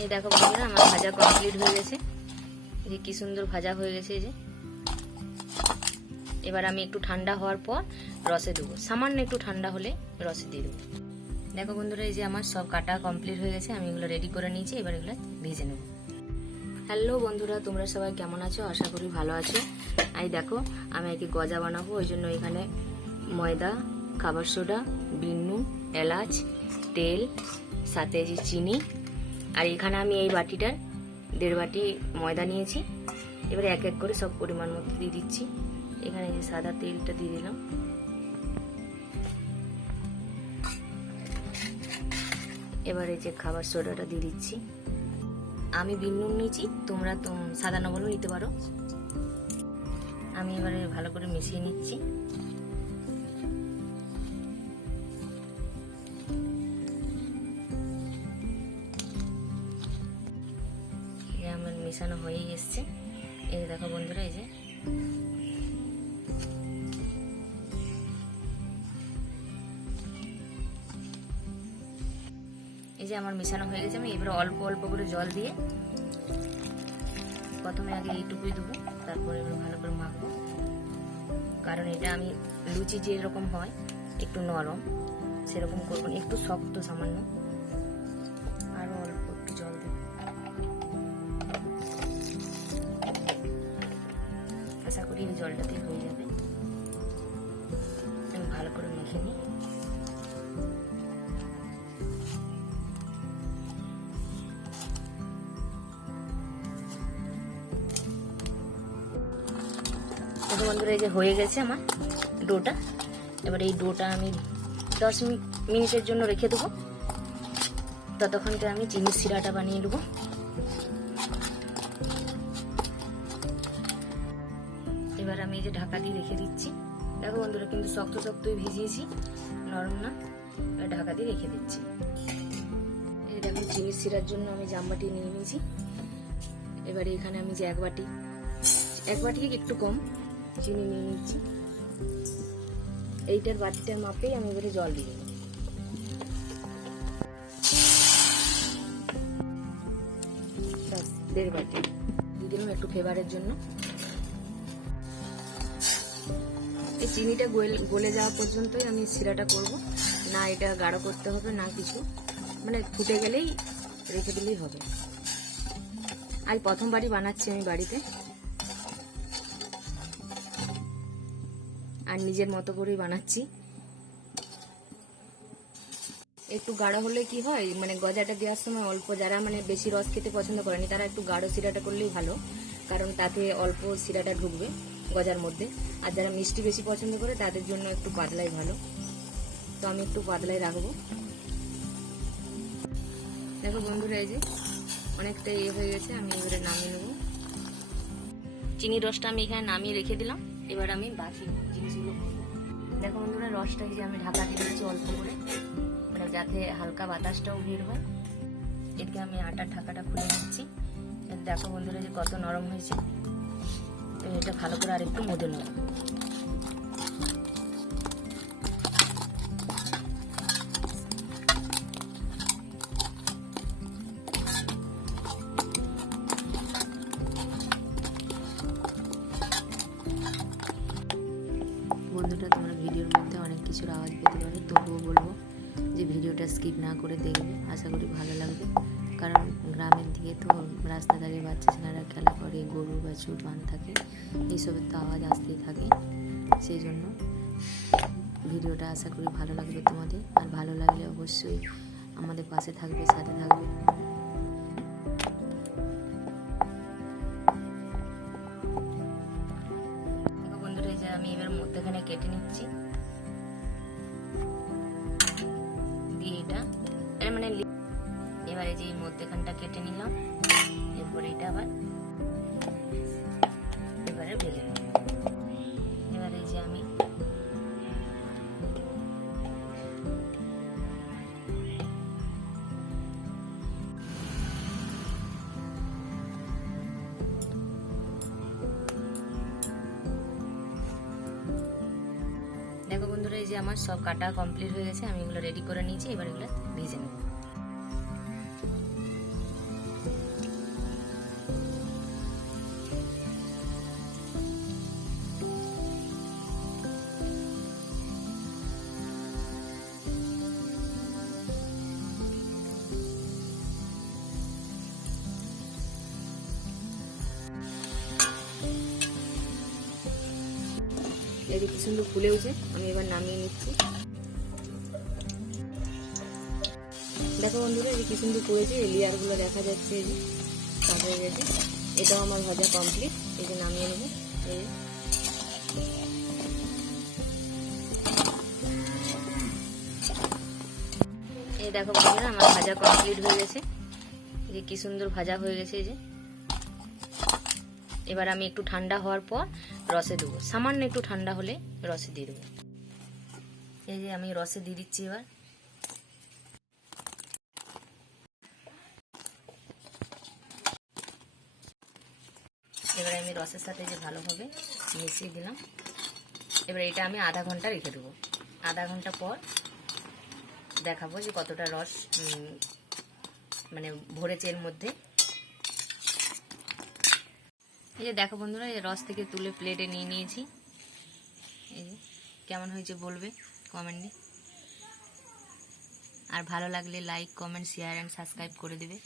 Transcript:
এই দেখো বন্ধুরা, আমার ভাজা কমপ্লিট হয়ে গেছে। এই যে কি সুন্দর ভাজা হয়ে গেছে। এই যে এবার আমি একটু ঠান্ডা হওয়ার পর রসে দেবো, সামান্য একটু ঠান্ডা হলে রসে দিয়ে দেবো। দেখো বন্ধুরা, এই যে আমার সব কাটা কমপ্লিট হয়ে গেছে, আমি এগুলো রেডি করে নিয়েছি। এবার এগুলো ভেজে নেব। হ্যালো বন্ধুরা, তোমরা সবাই কেমন আছো? আশা করি ভালো আছো। এই দেখো, আমি একে গজা বানাবো, ওই জন্য এখানে ময়দা, খাবার সোডা, বিট নুন, এলাচ, তেল, সাথে যে চিনি, আর এখানে আমি এই বাটিটার 1.5 বাটি ময়দা নিয়েছি। এবারে এক এক করে সব পরিমাণ মতো দিয়ে দিচ্ছি। এখানে যে সাদা তেলটা দিয়ে দিলাম, এবারে যে খাবার সোডাটা দিয়ে দিচ্ছি। আমি বিট নুন নিয়েছি, তোমরা তো সাদা লবণও নিতে পারো। আমি এবারে ভালো করে মিশিয়ে নিচ্ছি। আমার মেশানো হয়েই এসছে। এই দেখো বন্ধুরা, এই যে আমার মেশানো হয়ে গেছে। আমি এবারে অল্প অল্প করে জল দিয়ে প্রথমে আগে এইটুকুই দেবো, তারপরে এবার ভালো করে মাখবো। কারণ এটা আমি লুচি যেরকম হয় একটু নরম, সেরকম করবো না, একটু শক্ত সামান্য। আরো অল্প একটু জল দেবো, আশা করি এই জলটাতে হয়ে যাবে। আমি ভালো করে মেখে নিই। দেখো বন্ধুরা, এই যে হয়ে গেছে আমার ডোটা। এবার এই ডোটা আমি 10 মিনিটের জন্য রেখে দেবো। ততক্ষণকে আমি চিনির সিরাটা বানিয়ে নেবো। এবার আমি এই যে ঢাকা দিয়ে রেখে দিচ্ছি। দেখো বন্ধুরা, কিন্তু শক্ত শক্তই ভিজিয়েছি, নরম না। ঢাকা দিয়ে রেখে দিচ্ছি। এই দেখো, চিনির সিরার জন্য আমি জামবাটি নিয়ে নিয়েছি। এবারে এখানে আমি যে এক বাটি একটু কম চিনি নিয়ে নিচ্ছি। এইটার বাটিটার মাপেই আমি এবারে জল দিয়ে দেবো। 1.5 বাটি দিয়ে দিলাম একটু ফ্লেভারের জন্য। এই চিনিটা গলে যাওয়া পর্যন্তই আমি সিরাটা করব, না এটা গাঢ় করতে হবে না কিছু, মানে ফুটে গেলেই রেখে দিলেই হবে। আজ প্রথমবারই বানাচ্ছি আমি বাড়িতে, আর নিজের মতো করেই বানাচ্ছি। একটু গাঢ় হলে কি হয়, মানে গজাটা দেওয়ার সময় অল্প, যারা মানে বেশি রস খেতে পছন্দ করেনি তারা একটু গাঢ় সিরাটা করলেই ভালো, কারণ তাতে অল্প সিরাটা ঢুকবে গজার মধ্যে। আর যারা মিষ্টি বেশি পছন্দ করে তাদের জন্য একটু পাতলাই ভালো, তো আমি একটু পাতলাই রাখবো। দেখো বন্ধুরা, এই যে অনেকটা হয়ে গেছে, আমি এবারে নামিয়ে নেবো। চিনির রসটা আমি এখানে নামিয়ে রেখে দিলাম। এবার আমি বাকি জিনিসগুলো করবো। দেখো বন্ধুরা, রসটা যে আমি ঢাকা দিয়ে দিচ্ছি অল্প করে, মানে যাতে হালকা বাতাসটাও বের হয়। এদিকে আমি আটার ঢাকাটা খুলে নিচ্ছি। দেখো বন্ধুরা, যে কত নরম হয়েছে। তো এটা ভালো করে আরেকটু মধে নেব। বন্ধুরা, তোমরা ভিডিওর মধ্যে অনেক কিছুর আওয়াজ পেতে পারো, তবুও বলবো যে ভিডিওটা স্কিপ না করে দেখবে, আশা করি ভালো লাগবে। কারণ গ্রামের দিকে তো রাস্তা ধারে বাচ্চা ছেলেরা খেলা করে, গরু বাছুর বান থাকে, এইসবের তো আওয়াজ আসতেই থাকে। সেই জন্য ভিডিওটা আশা করি ভালো লাগবে তোমাদের। আর ভালো লাগলে অবশ্যই আমাদের পাশে থাকবে, সাথে থাকবে। বন্ধুরা, এই যে আমি এবার মধ্যখানে কেটে নিচ্ছি দিয়ে এটা মানে এবারে যে মধ্যখানটা কেটে নিলাম। এরপরে এটা আবার এবারে ভেজে নেব। এবারে যে আমি দেখো বন্ধুরা, এই যে আমার সব কাটা কমপ্লিট হয়ে গেছে, আমি এগুলো রেডি করে নিয়েছি। এবার এগুলো ভেজে নেব। এই যে কি সুন্দর ফুলেওছে। আমি এবার নামিয়ে নিচ্ছি। দেখো বন্ধুরা, এই যে কি সুন্দর করেছে, এই লেয়ারগুলো দেখা যাচ্ছে, এই যে সাদা হয়ে গেছে। এটাও আমার ভাজা কমপ্লিট। এই যে নামিয়ে নেবো। এই দেখো বন্ধুরা, আমার ভাজা কমপ্লিট হয়ে গেছে। এই যে কি সুন্দর ভাজা হয়ে গেছে। এই যে এবার আমি একটু ঠান্ডা হওয়ার পর রসে দেবো। সামান্য একটু ঠান্ডা হলে রসে দিয়ে দেবো। এই যে আমি রসে দিয়ে দিচ্ছি। এবারে আমি রসের সাথে যে ভালোভাবে মিশিয়ে দিলাম। এবার এটা আমি আধা ঘন্টা রেখে দেবো। আধা ঘন্টা পর দেখাবো যে কতটা রস মানে ভরেছে এর মধ্যে। এই যে দেখো বন্ধুরা, এই রস থেকে তুলে প্লেটে নিয়ে নিয়েছি। এই যে কেমন হয়েছে বলবে কমেন্টে। আর ভালো লাগলে like, comment, share and subscribe করে দেবে।